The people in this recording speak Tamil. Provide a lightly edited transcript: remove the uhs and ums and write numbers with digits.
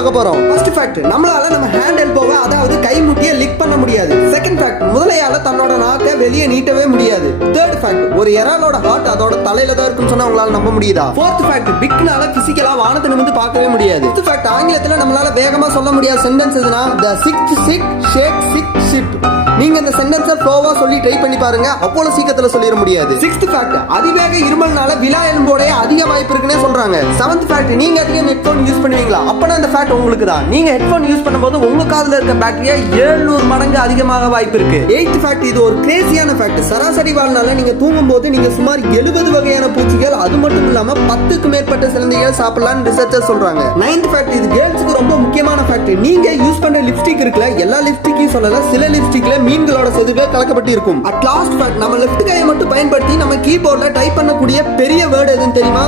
பார்க்க போறோம். ஃபர்ஸ்ட் ஃபேக்ட், நம்மளால நம்ம ஹேண்ட் எல்போவை அதாவது கை முட்டியை லிக் பண்ண முடியாது. செகண்ட் ஃபேக்ட், முதலையால தன்னோட நாக்கை வெளியே நீட்டவே முடியாது. தேர்ட் ஃபேக்ட், ஒரு இறாலோட ஹார்ட் அதோட தலையில தான் இருக்குன்னு சொன்னா உங்களால நம்ப முடியுதா? ஃபோர்த் ஃபேக்ட், பிக்னால பிசிக்கலா வானத்தை நிமிர்ந்து பார்க்கவே முடியாது. ஃபிஃப்த் ஃபேக்ட், ஆங்கிலத்துல நம்மளால வேகமா சொல்ல முடியாத சென்டென்ஸ் எதுனா the sixth sick shake sick ship. நீங்க இந்த சென்டென்ஸை ஃப்ளோவா சொல்லி ட்ரை பண்ணி பாருங்க, அவ்வளவு சீக்கிரத்துல சொல்லிட முடியாது. சிக்ஸ்த் ஃபேக்ட், அதிவேக இருமல்னால விலா எலும்போட அதிக வாய்ப்பு இருக்குன்னே சொல்றாங்க. செவன்த் ஃபேக்ட், நீங்க அதிகம் ஹெட்போன் யூஸ் பண்ணுவீங்களா? அப்பனா இந்த ஃபேக்ட் உங்களுக்கு தான். நீங்க ஹெட்போன் யூஸ் பண்ணும்போது உங்க காதுல இருக்க பாக்டீரியா 700 மடங்கு அதிகமாக வாய்ப்பு இருக்கு. எய்த் ஃபேக்ட், இது ஒரு கிரேசியான ஃபேக்ட். சராசரி வாழ்நாள்ல நீங்க தூங்கும் போது நீங்க சுமார் 70 வகையான பூச்சிகள், அது மட்டும் இல்லாம 10க்கு மேற்பட்ட சிலந்திகள் சாப்பிடலாம்னு ரிசர்ச்சர் சொல்றாங்க. நைன்த் ஃபேக்ட், இது கேர்ள்ஸ்க்கு ரொம்ப முக்கியமான ஃபேக்ட். நீங்க யூஸ் பண்ற லிப்ஸ்டிக் இருக்குல்ல, எல்லா லிப்ஸ்டிக்கையும் சொல்லல, சில லிப்ஸ்டிக்ல மீன்களோட செதுகள் கலக்கப்பட்டு இருக்கும். அட் லாஸ்ட் ஃபேக்ட், நம்ம லெஃப்ட் கையை மட்டும் பயன்படுத்தி நம்ம கீபோர்ட்ல டைப் பண்ணக்கூடிய பெரிய வேர்ட் எதுன்னு தெரியுமா?